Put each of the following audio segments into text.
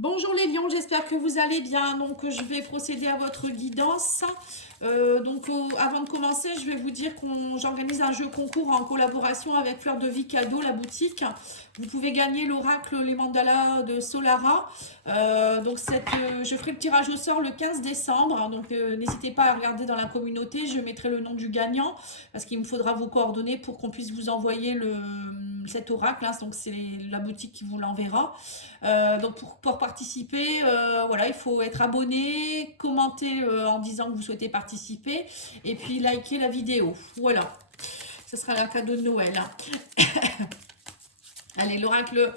Bonjour les lions, j'espère que vous allez bien. Donc je vais procéder à votre guidance. Avant de commencer, je vais vous dire j'organise un jeu concours en collaboration avec Fleur de Vie Cadeau, la boutique. Vous pouvez gagner l'oracle Les Mandalas de Solara. Je ferai le tirage au sort le 15 décembre. Donc n'hésitez pas à regarder dans la communauté. Je mettrai le nom du gagnant parce qu'il me faudra vos coordonnées pour qu'on puisse vous envoyer cet oracle. Donc c'est la boutique qui vous l'enverra. Pour participer, voilà, il faut être abonné, commenter en disant que vous souhaitez participer et puis liker la vidéo. Voilà, ce sera un cadeau de Noël. Allez, l'oracle,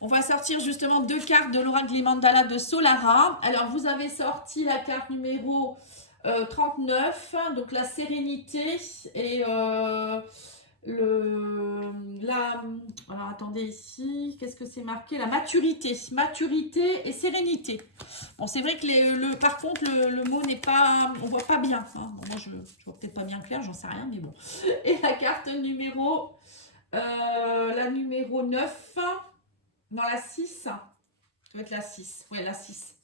on va sortir justement deux cartes de l'oracle Les Mandalas de Solara. Alors, vous avez sorti la carte numéro 39, donc la sérénité et alors attendez ici, qu'est-ce que c'est marqué? La maturité et sérénité. Bon, c'est vrai que par contre le mot n'est pas, on voit pas bien, hein. Bon, moi je vois peut-être pas bien clair, j'en sais rien, mais bon. Et la carte numéro la numéro 9 dans la 6, ça doit être la 6, ouais, la 6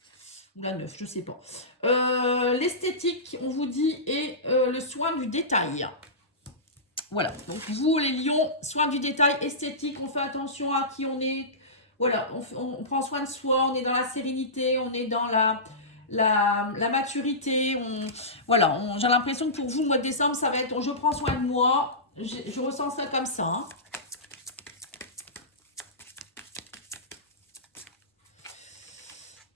ou la 9, je sais pas. L'esthétique, on vous dit, et le soin du détail. Voilà, donc vous les lions, soin du détail, esthétique, on fait attention à qui on est. Voilà, on prend soin de soi, on est dans la sérénité, on est dans la maturité. J'ai l'impression que pour vous, le mois de décembre, ça va être je prends soin de moi. Je ressens ça comme ça. Hein.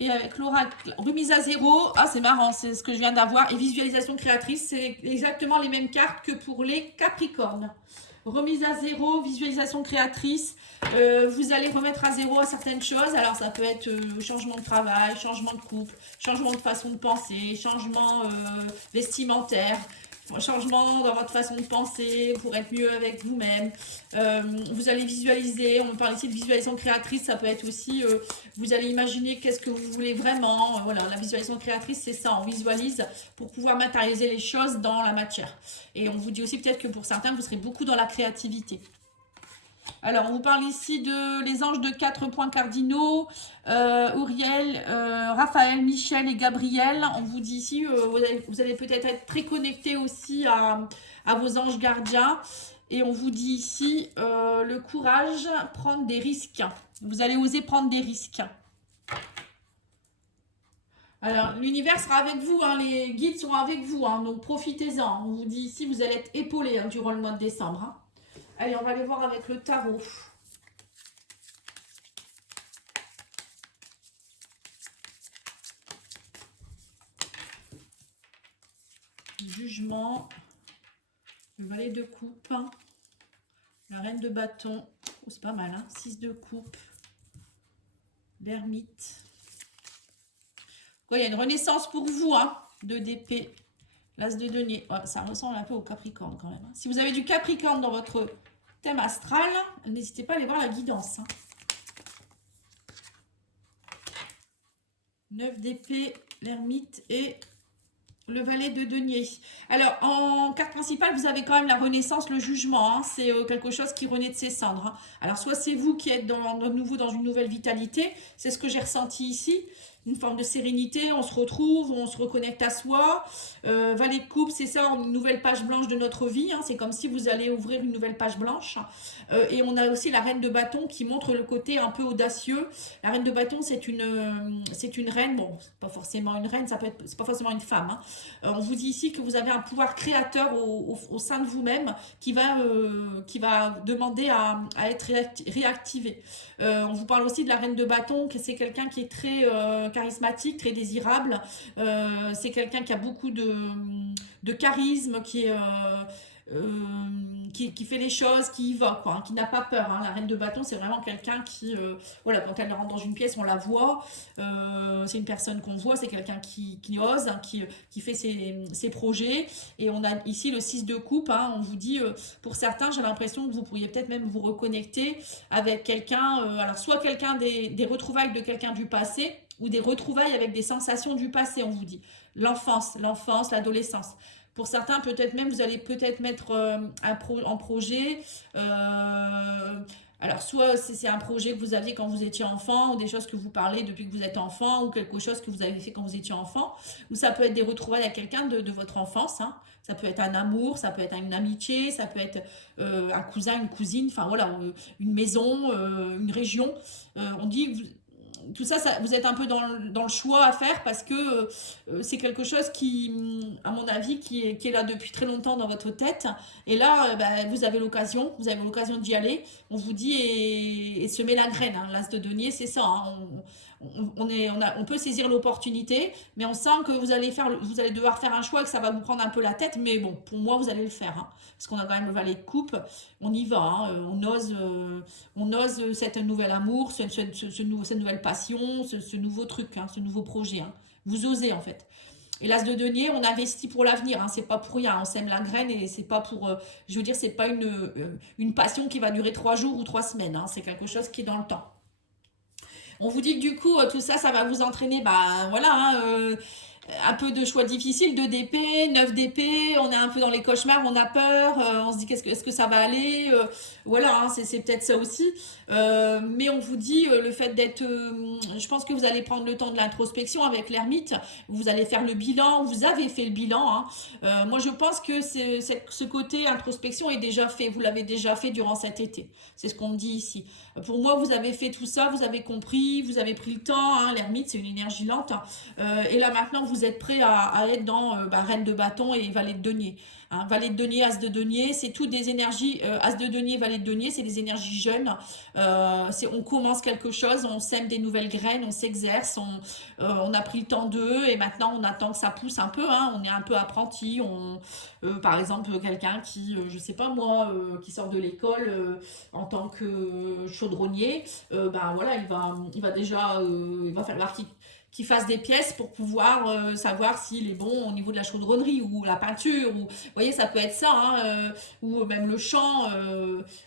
Et avec l'oracle, remise à zéro, ah c'est marrant, c'est ce que je viens d'avoir, et visualisation créatrice, c'est exactement les mêmes cartes que pour les Capricornes. Remise à zéro, visualisation créatrice, vous allez remettre à zéro à certaines choses, alors ça peut être changement de travail, changement de couple, changement de façon de penser, changement vestimentaire, changement dans votre façon de penser pour être mieux avec vous-même. Vous allez visualiser, on parle ici de visualisation créatrice, ça peut être aussi, vous allez imaginer qu'est-ce que vous voulez vraiment. Voilà, la visualisation créatrice, c'est ça, on visualise pour pouvoir matérialiser les choses dans la matière. Et on vous dit aussi peut-être que pour certains, vous serez beaucoup dans la créativité. Alors, on vous parle ici de les anges de 4 points cardinaux, Uriel, Raphaël, Michel et Gabriel. On vous dit ici, vous allez peut-être être très connecté aussi à vos anges gardiens. Et on vous dit ici, le courage, prendre des risques. Vous allez oser prendre des risques. Alors, l'univers sera avec vous, hein, les guides seront avec vous, hein, donc profitez-en. On vous dit ici, vous allez être épaulés hein, durant le mois de décembre. Hein. Allez, on va aller voir avec le tarot. Jugement. Le valet de coupe. La reine de bâton. Oh, c'est pas mal, hein. 6 de coupe. L'ermite. Il y a une renaissance pour vous, hein. 2 d'épée. L'as de denier. Oh, ça ressemble un peu au Capricorne quand même. Hein. Si vous avez du Capricorne dans votre thème astral, n'hésitez pas à aller voir la guidance. Hein. 9 d'épée, l'ermite et le valet de denier. Alors, en carte principale, vous avez quand même la renaissance, le jugement. Hein. C'est quelque chose qui renaît de ses cendres. Hein. Alors, soit c'est vous qui êtes de nouveau dans une nouvelle vitalité. C'est ce que j'ai ressenti ici. Une forme de sérénité, on se retrouve, on se reconnecte à soi. Valet de coupe, c'est ça, une nouvelle page blanche de notre vie. Hein. C'est comme si vous allez ouvrir une nouvelle page blanche. Et on a aussi la reine de bâton qui montre le côté un peu audacieux. La reine de bâton, c'est une reine. Bon, c'est pas forcément une reine, c'est pas forcément une femme. Hein. On vous dit ici que vous avez un pouvoir créateur au sein de vous-même qui va demander à être réactivé. On vous parle aussi de la reine de bâton, que c'est quelqu'un qui est très charismatique, très désirable. C'est quelqu'un qui a beaucoup de charisme, qui fait les choses, qui y va, quoi, hein, qui n'a pas peur. Hein. La reine de bâton, c'est vraiment quelqu'un qui, voilà, quand elle rentre dans une pièce, on la voit. C'est une personne qu'on voit, c'est quelqu'un qui ose, hein, qui fait ses projets. Et on a ici le 6 de coupe. Hein, on vous dit, pour certains, j'ai l'impression que vous pourriez peut-être même vous reconnecter avec quelqu'un, alors soit quelqu'un des retrouvailles de quelqu'un du passé, ou des retrouvailles avec des sensations du passé, on vous dit. L'enfance, l'adolescence. Pour certains, peut-être même, vous allez peut-être mettre en projet Alors, soit c'est un projet que vous aviez quand vous étiez enfant, ou des choses que vous parlez depuis que vous êtes enfant, ou quelque chose que vous avez fait quand vous étiez enfant, ou ça peut être des retrouvailles à quelqu'un de votre enfance, hein. Ça peut être un amour, ça peut être une amitié, ça peut être un cousin, une cousine, enfin voilà, une maison, une région. On dit, tout ça, vous êtes un peu dans le choix à faire parce que c'est quelque chose qui, à mon avis, qui est là depuis très longtemps dans votre tête. Et là, bah, vous avez l'occasion d'y aller. On vous dit et semer la graine, hein. L'as de denier, c'est ça, hein. On peut saisir l'opportunité, mais on sent que vous allez devoir faire un choix et que ça va vous prendre un peu la tête. Mais bon, pour moi, vous allez le faire, hein, parce qu'on a quand même le valet de coupe. On y va, hein, on ose cet nouvel amour, cette nouvelle passion, ce nouveau truc, hein, ce nouveau projet, hein. Vous osez en fait. Et l'as de denier, on investit pour l'avenir, hein, c'est pas pour rien, on sème la graine et c'est pas pour, je veux dire, c'est pas une passion qui va durer 3 jours ou 3 semaines, hein, c'est quelque chose qui est dans le temps. On vous dit que du coup, tout ça, ça va vous entraîner, bah voilà, hein, un peu de choix difficiles, 2 d'épée, 9 d'épée, on est un peu dans les cauchemars, on a peur, on se dit est-ce que ça va aller, voilà, hein, c'est peut-être ça aussi. Mais on vous dit le fait d'être, je pense que vous allez prendre le temps de l'introspection avec l'ermite, vous allez faire le bilan, vous avez fait le bilan, hein. Moi je pense que ce côté introspection est déjà fait, vous l'avez déjà fait durant cet été, c'est ce qu'on me dit ici. Pour moi vous avez fait tout ça, vous avez compris, vous avez pris le temps, hein, l'ermite c'est une énergie lente, hein. Et là maintenant vous êtes prêt à être dans reine de bâton et valet de denier, hein. Valet de denier, as de denier, c'est toutes des énergies, as de denier, valet de denier, c'est des énergies jeunes. On commence quelque chose, on sème des nouvelles graines, on s'exerce, on a pris le temps d'eux et maintenant on attend que ça pousse un peu, hein, on est un peu apprenti, par exemple quelqu'un qui, je sais pas moi, qui sort de l'école en tant que chaudronnier, ben voilà, il va falloir qu'il fasse des pièces pour pouvoir savoir s'il est bon au niveau de la chaudronnerie ou la peinture, ou vous voyez ça peut être ça, hein, ou même le chant,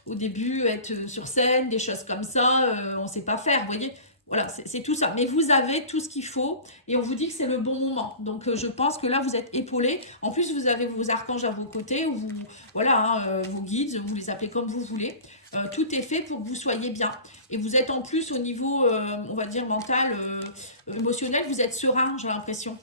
au début être sur scène, des choses comme ça, on ne sait pas faire, vous voyez. Voilà, c'est tout ça. Mais vous avez tout ce qu'il faut et on vous dit que c'est le bon moment. Donc je pense que là vous êtes épaulé. En plus vous avez vos archanges à vos côtés, ou voilà, hein, vos guides, vous les appelez comme vous voulez. Tout est fait pour que vous soyez bien. Et vous êtes en plus au niveau, on va dire mental, émotionnel, vous êtes serein, j'ai l'impression.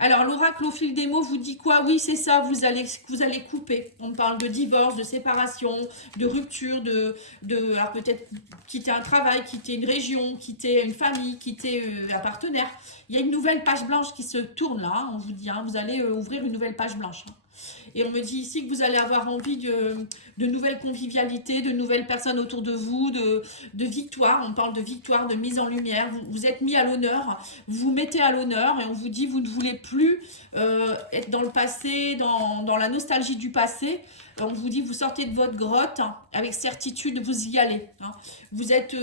Alors, l'oracle au fil des mots vous dit quoi? Oui, c'est ça, vous allez couper. On parle de divorce, de séparation, de rupture, alors peut-être quitter un travail, quitter une région, quitter une famille, quitter un partenaire. Il y a une nouvelle page blanche qui se tourne là, hein, on vous dit, hein, vous allez ouvrir une nouvelle page blanche, hein. Et on me dit ici que vous allez avoir envie de nouvelles convivialités, de nouvelles personnes autour de vous, de victoire. On parle de victoire, de mise en lumière. Vous êtes mis à l'honneur, vous vous mettez à l'honneur et on vous dit vous ne voulez plus être dans le passé, dans la nostalgie du passé. On vous dit vous sortez de votre grotte, hein, avec certitude, vous y allez, hein. Vous êtes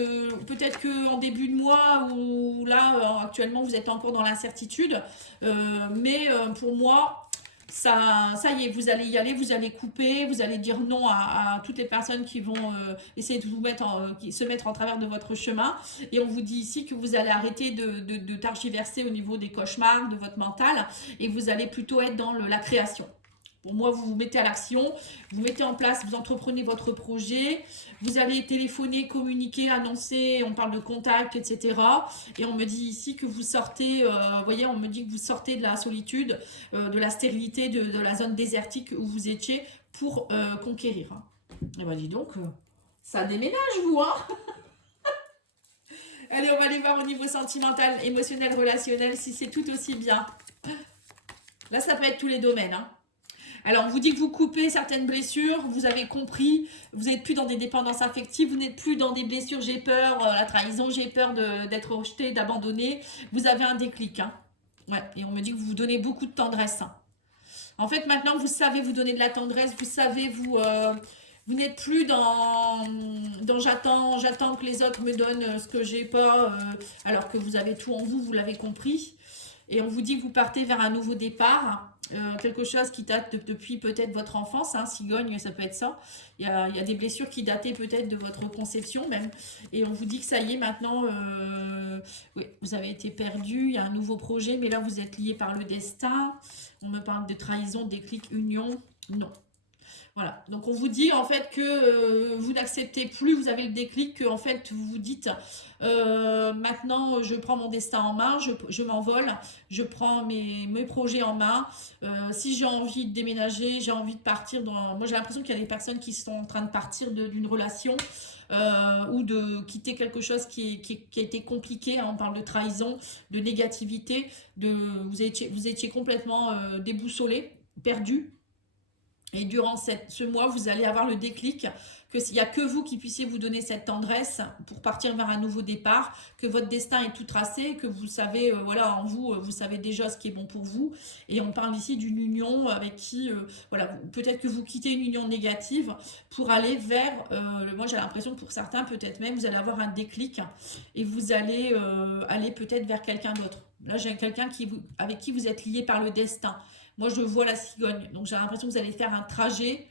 peut-être qu'en début de mois ou là actuellement vous êtes encore dans l'incertitude, mais pour moi ça y est, vous allez y aller, vous allez couper, vous allez dire non à toutes les personnes qui vont essayer de vous qui se mettre en travers de votre chemin. Et on vous dit ici que vous allez arrêter de targiverser au niveau des cauchemars, de votre mental, et vous allez plutôt être dans la création. Pour moi, vous vous mettez à l'action, vous mettez en place, vous entreprenez votre projet, vous allez téléphoner, communiquer, annoncer, on parle de contact, etc. Et on me dit ici que vous sortez, vous voyez, on me dit que vous sortez de la solitude, de la stérilité, de la zone désertique où vous étiez pour conquérir. Et ben dis donc, ça déménage vous, hein. Allez, on va aller voir au niveau sentimental, émotionnel, relationnel, si c'est tout aussi bien. Là, ça peut être tous les domaines, hein. Alors, on vous dit que vous coupez certaines blessures, vous avez compris, vous n'êtes plus dans des dépendances affectives, vous n'êtes plus dans des blessures, j'ai peur, la trahison, j'ai peur d'être rejeté, d'abandonner. Vous avez un déclic, hein. Ouais, et on me dit que vous vous donnez beaucoup de tendresse, hein. En fait, maintenant, vous savez vous donner de la tendresse, vous savez vous n'êtes plus dans j'attends que les autres me donnent ce que j'ai pas, alors que vous avez tout en vous, vous l'avez compris. Et on vous dit que vous partez vers un nouveau départ, quelque chose qui date depuis peut-être votre enfance, hein, cigogne, ça peut être ça. Il y a des blessures qui dataient peut-être de votre conception même. Et on vous dit que ça y est, maintenant, oui, vous avez été perdu, il y a un nouveau projet, mais là vous êtes lié par le destin. On me parle de trahison, déclic, union. Non. Voilà, donc on vous dit en fait que vous n'acceptez plus, vous avez le déclic que en fait vous vous dites maintenant je prends mon destin en main, je m'envole, je prends mes projets en main. Si j'ai envie de déménager, j'ai envie de partir dans... Moi j'ai l'impression qu'il y a des personnes qui sont en train de partir d'une relation ou de quitter quelque chose qui a été compliqué, hein. On parle de trahison, de négativité, vous étiez complètement déboussolé, perdu. Et durant ce mois, vous allez avoir le déclic qu'il n'y a que vous qui puissiez vous donner cette tendresse pour partir vers un nouveau départ, que votre destin est tout tracé, que vous savez, voilà, en vous, vous savez déjà ce qui est bon pour vous. Et on parle ici d'une union avec qui, voilà, peut-être que vous quittez une union négative pour aller vers, moi j'ai l'impression que pour certains, peut-être même, vous allez avoir un déclic et vous allez aller peut-être vers quelqu'un d'autre. Là, j'ai quelqu'un avec qui vous êtes lié par le destin. Moi, je vois la cigogne. Donc, j'ai l'impression que vous allez faire un trajet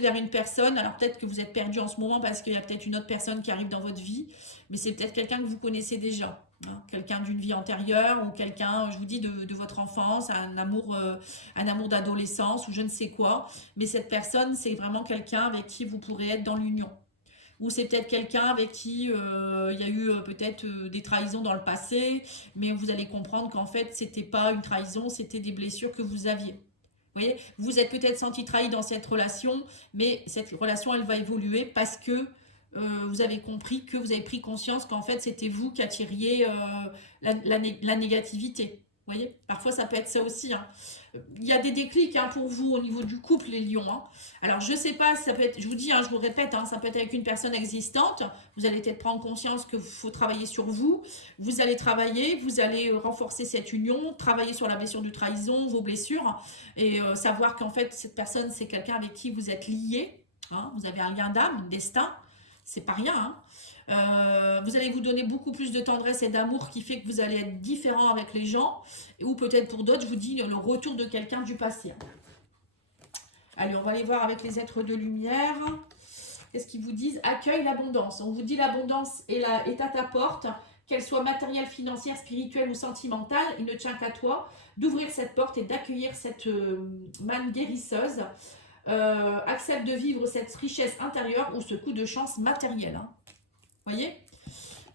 vers une personne. Alors, peut-être que vous êtes perdu en ce moment parce qu'il y a peut-être une autre personne qui arrive dans votre vie. Mais c'est peut-être quelqu'un que vous connaissez déjà. Hein, quelqu'un d'une vie antérieure ou quelqu'un, je vous dis, de votre enfance, un amour d'adolescence ou je ne sais quoi. Mais cette personne, c'est vraiment quelqu'un avec qui vous pourrez être dans l'union. Ou c'est peut-être quelqu'un avec qui il y a eu peut-être des trahisons dans le passé, mais vous allez comprendre qu'en fait, c'était pas une trahison, c'était des blessures que vous aviez. Vous voyez, vous êtes peut-être senti trahi dans cette relation, mais cette relation, elle va évoluer parce que vous avez compris, que vous avez pris conscience qu'en fait, c'était vous qui attiriez la négativité. Vous voyez, parfois ça peut être ça aussi. Hein. Il y a des déclics hein, pour vous au niveau du couple, les lions. Hein. Alors, je sais pas, ça peut être, je vous dis, hein, je vous répète, hein, ça peut être avec une personne existante. Vous allez peut-être prendre conscience qu'il faut travailler sur vous. Vous allez travailler, vous allez renforcer cette union, travailler sur la blessure de trahison, vos blessures, et savoir qu'en fait, cette personne, c'est quelqu'un avec qui vous êtes lié. Hein, vous avez un lien d'âme, destin. C'est pas rien. Hein. Vous allez vous donner beaucoup plus de tendresse et d'amour qui fait que vous allez être différent avec les gens. Ou peut-être pour d'autres, je vous dis le retour de quelqu'un du passé. Allez, on va aller voir avec les êtres de lumière. Qu'est-ce qu'ils vous disent? Accueille l'abondance. On vous dit l'abondance est à ta porte, qu'elle soit matérielle, financière, spirituelle ou sentimentale. Il ne tient qu'à toi d'ouvrir cette porte et d'accueillir cette manne guérisseuse. Accepte de vivre cette richesse intérieure ou ce coup de chance matériel. Hein. Voyez?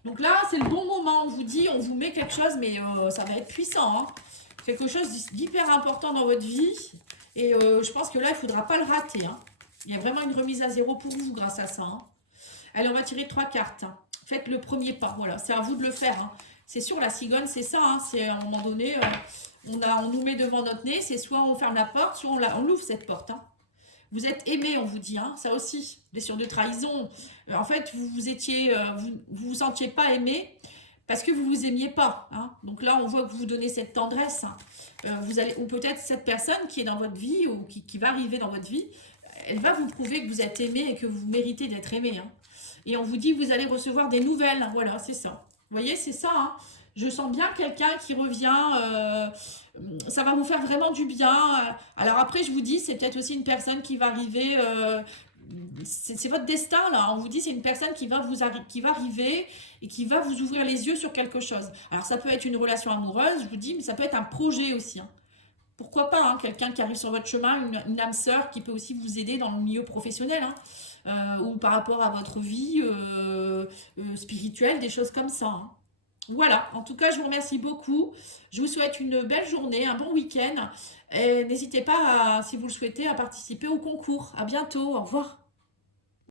Donc là, c'est le bon moment. On vous dit, on vous met quelque chose, mais ça va être puissant. Hein. Quelque chose d'hyper important dans votre vie. Et je pense que là, il ne faudra pas le rater. Hein. Il y a vraiment une remise à zéro pour vous grâce à ça. Hein. Allez, on va tirer 3 cartes. Hein. Faites le premier pas. Voilà, c'est à vous de le faire. Hein. C'est sûr, la cigogne, c'est ça. Hein. C'est à un moment donné, on nous met devant notre nez. C'est soit on ferme la porte, soit on l'ouvre cette porte. Hein. Vous êtes aimé, on vous dit, hein, ça aussi, blessure de trahison. En fait, vous sentiez pas aimé parce que vous vous aimiez pas. Hein. Donc là, on voit que vous vous donnez cette tendresse. Hein. Ou peut-être cette personne qui est dans votre vie ou qui va arriver dans votre vie, elle va vous prouver que vous êtes aimé et que vous méritez d'être aimé. Hein. Et on vous dit que vous allez recevoir des nouvelles. Voilà, c'est ça. Vous voyez, c'est ça. Hein. Je sens bien quelqu'un qui revient, ça va vous faire vraiment du bien. Alors après, je vous dis, c'est peut-être aussi une personne qui va arriver, c'est votre destin là. On vous dit, c'est une personne qui va arriver et qui va vous ouvrir les yeux sur quelque chose. Alors ça peut être une relation amoureuse, je vous dis, mais ça peut être un projet aussi. Hein. Pourquoi pas, hein, quelqu'un qui arrive sur votre chemin, une âme sœur qui peut aussi vous aider dans le milieu professionnel. Hein, ou par rapport à votre vie spirituelle, des choses comme ça. Hein. Voilà, en tout cas, je vous remercie beaucoup. Je vous souhaite une belle journée, un bon week-end. Et n'hésitez pas, si vous le souhaitez, à participer au concours. À bientôt, au revoir.